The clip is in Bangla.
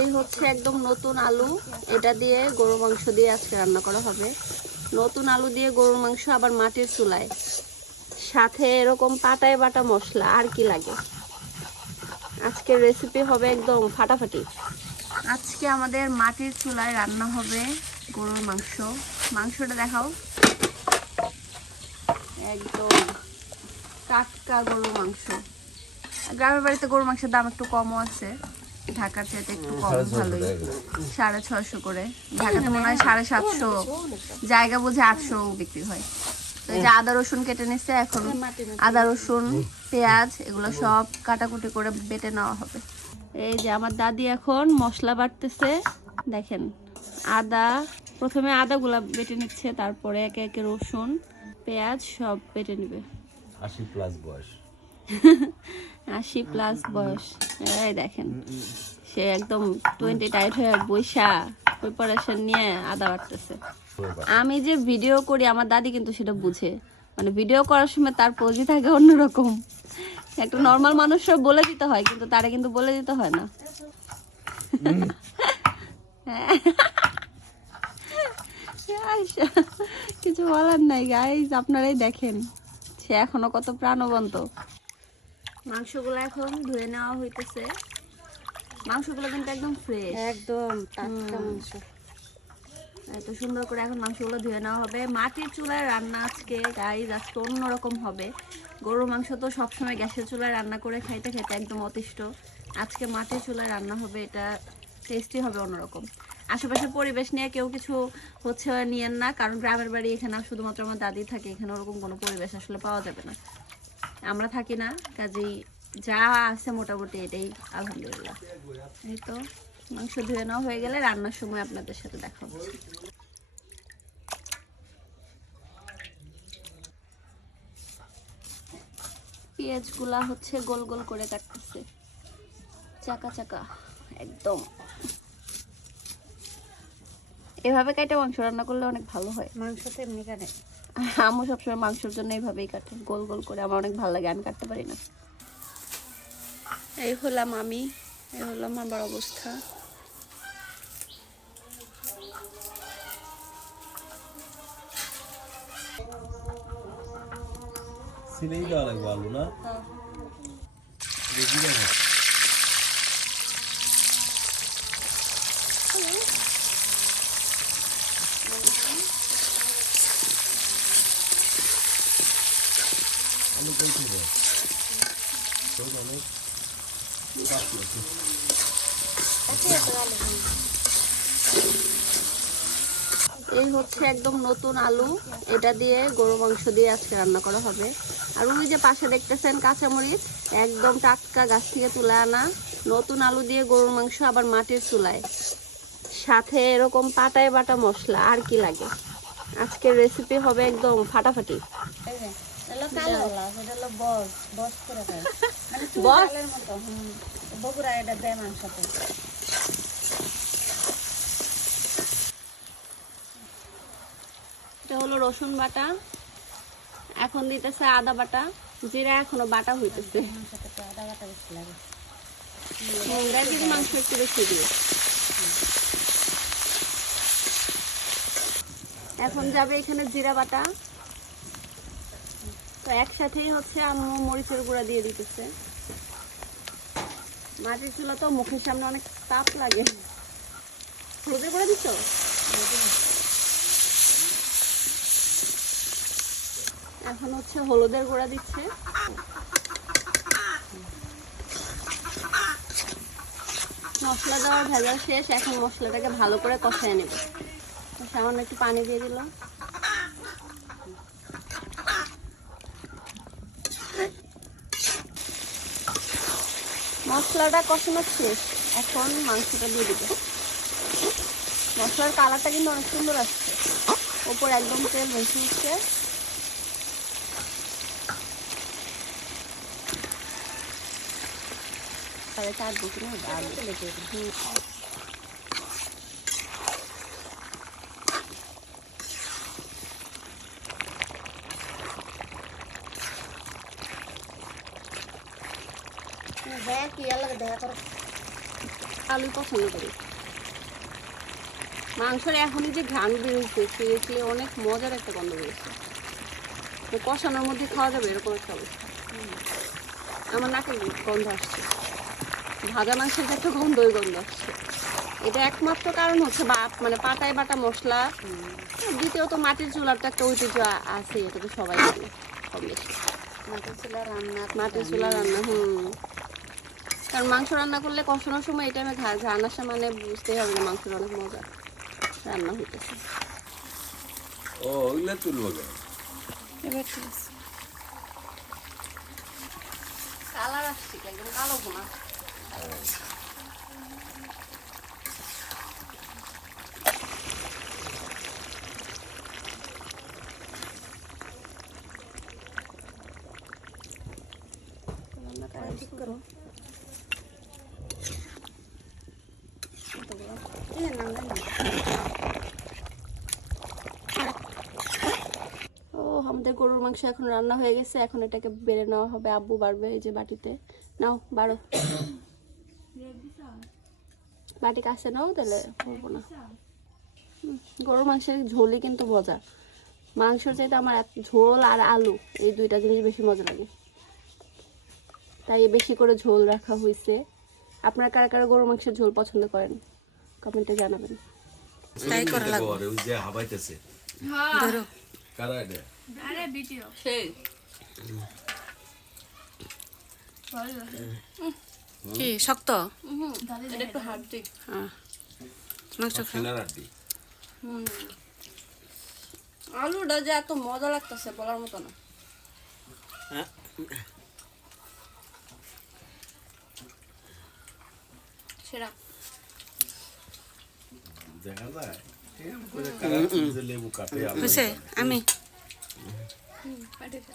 এই হচ্ছে একদম নতুন আলু, এটা দিয়ে গরুর মাংস দিয়ে আজকে রান্না করা হবে। নতুন আলু দিয়ে গরুর মাংস, আবার মাটির চুলায়, সাথে এরকম পাটায় বাটা মশলা, আর কি লাগে। আজকের রেসিপি হবে একদম ফাটাফাটি। আজকে আমাদের মাটির চুলায় রান্না হবে গরুর মাংস। মাংসটা দেখাও, একদম টাটকা গরুর মাংস। গ্রামের বাড়িতে গরুর মাংসের দাম একটু কমও আছে, ঢাকার চাইতে একটু কম, ভালোই, 650 করে। ঢাকাতে মনে হয় 750, জায়গা বুঝে 800 বিক্রি হয়। তো এই যে আদা রসুন কেটে নিচ্ছে, এখন আদা রসুন পেঁয়াজ এগুলো সব কাটাকুটি করে বেটে নেওয়া হবে। এই যে আমার দাদি এখন মশলা বাটতেছে, দেখেন। আদা, প্রথমে আদাগুলা বেটে নিচ্ছে, তারপরে একে একে রসুন পেঁয়াজ সব বেটে নিবে। 80+ বয়স। 80+ বয়স, এই দেখেন সে একদম 20 টাইট হয়ে বৈশা প্রিপারেশন নিয়ে আদা বাটতেছে। আমি যে ভিডিও করি আমার দাদি কিন্তু সেটা বুঝে, মানে ভিডিও করার সময় তার পজি থাকে অন্যরকম। একটা নর্মাল মানুষরা বলে দিতে হয়, কিন্তু তারা কিন্তু বলে দিতে হয় না। কিছু বলার নাই গাইস, আপনারাই দেখেন সে এখনো কত প্রাণবন্ত। মাংসগুলো এখন ধুয়ে নেওয়া হইতেছে। মাংসগুলো কিন্তু একদম ফ্রেশ, একদম টাটকা মাংস। এত সুন্দর করে এখন মাংসগুলো ধুয়ে নেওয়া হবে। মাটির চুলায় রান্না আজকে গাইস, আজকে অন্যরকম হবে। গরুর মাংস তো সবসময় গ্যাসের চুলায় রান্না করে খাইতে খাইতে একদম অতিষ্ঠ। আজকে মাটির চুলায় রান্না হবে, এটা টেস্টি হবে অন্যরকম। আশেপাশের পরিবেশ নিয়ে কেউ কিছু হচ্ছে নিয়েন না, কারণ গ্রামের বাড়ি, এখানে শুধুমাত্র আমার দাদি থাকে, এখানে ওরকম কোনো পরিবেশ আসলে পাওয়া যাবে না, আমরা থাকি না। কাজেই যা আছে মোটামুটি এটাই আলহামদুলিল্লাহ। এই তো মাংস ধুয়ে নেওয়া হয়ে গেলে রান্নার সময় আপনাদের সাথে দেখা হচ্ছে। পেঁয়াজগুলা হচ্ছে গোল গোল করে কাটতেছে, চাকা চাকা একদম। এভাবে কাটে মাংস রান্না করলে অনেক ভালো হয়। মাংস তো এমনি কাটে, আমি সবসময় মাংসের জন্য এইভাবেই কাটে, গোল গোল করে। আমার অনেক ভালো লাগে, আমি কাটতে পারি না। এই হলাম আমি, এই হলাম আমার অবস্থা। সিলেই দেওয়া লাগবে আলু না? রেডি দেখো। আলু কই থেকে? তো জানো বাকি আছে। এই হচ্ছে একদম নতুন আলু, এটা দিয়ে গরুর মাংস দিয়ে আজকে রান্না করা হবে। আর ওই যে পাশে দেখতেছেন কাঁচামরিচ, একদম টাটকা গাছ থেকে তুলে আনা নতুন আলু দিয়ে গরুর মাংস, আবার মাটির চুলায়, সাথে এরকম পাটায় বাটা মশলা, আর কি লাগে। আজকের রেসিপি হবে একদম ফাটাফাটি। কালো লাউ, এটা হলো বস বস করে দেয়, মানে বস? চালের মতো। বগুড়া এটা দেয় মাংসতে। এটা হলো রসুন বাটা, এখন দিতেছে আদা বাটা, জিরা এখনো বাটা হইতেছে। মাংসতে তো আদা বাটা বেশি লাগে। মাংস একটু বেশি দিয়ে এখন যাবে এখানে জিরা বাটা। তো একসাথেই হচ্ছে আম্মু মরিচের গুঁড়া দিয়ে দিতেছে। মাটির চুলা তো মুখের সামনে অনেক তাপ লাগে। হলুদের গুঁড়া দিচ্ছ? এখন হচ্ছে হলুদের গুঁড়া দিচ্ছে। মশলা দেওয়ার ভেজা শেষ, এখন মশলাটাকে ভালো করে কষায় নেব। সামান্য একটু পানি দিয়ে দিল। মশলাটা কষানো শেষ, এখন মাংসটা দিয়ে দিব। মশলার কালারটা কিন্তু অনেক সুন্দর আসছে, ওপর একদম তেল ভেসে উঠছে। দেখা কি লাগে দেখা করো। আলুই পছন্দ করি। মাংসের এখনই যে ঘ্রাণ বেরোচ্ছে সিরিয়াসলি অনেক মজার একটা গন্ধ বেরোচ্ছে। কষানোর মধ্যে খাওয়া যাবে এরকম একটা অবস্থা। আমার নাকে গন্ধ আসছে, ভাজা মাংসের যে একটা গন্ধ, ওই গন্ধ আসছে। এটা একমাত্র কারণ হচ্ছে মানে পাটায় বাটা মশলা, দ্বিতীয়ত মাটির চুলার তো একটা ঐতিহ্য আছে, এটা তো সবাই জানে কম বেশি। মাটির চুলা রান্না কারণ মাংস রান্না করলে কষানোর সময় এই টাইমে ঘ্রাণ আসা মানে বুঝতেই হবে না মাংসের অনেক মজা রান্না হইতেছে। ও ওইগুলা তুলবো কেন? কালার আসছে একদম কালো ভুনা। ঠিক করো। ও আমাদের গরুর মাংস এখন রান্না হয়ে গেছে, এখন এটাকে বেড়ে নেওয়া হবে। আব্বু বাড়বে এই যে বাটিতে। নাও বাড়ো, বাটি কাছে নাও, তাহলে করবো না। গরুর মাংসের ঝোলই কিন্তু মজা। মাংসের চাইতে আমার ঝোল আর আলু এই দুইটা জিনিস বেশি মজা লাগে, তাই বেশি করে ঝোল রাখা হয়েছে। আপনারা কারা কারা গরুর মাংসের ঝোল পছন্দ করেন কমেন্টে জানাবেন। তাই করা লাগবে। ওই যে হাবাইতেছে ধরো কারা এটা? আরে ভিডিও সেই কি শক্ত? এটা একটু হার্ডি। হ্যাঁ মাংস খাও। সিনার আড্ডি। আলুটা যে এত মজা লাগতেছে বলার মতো না। সেরা দেখা যায় কারা যে লেবু কাটে আলু বুঝছে আমি পাঠিয়েছি।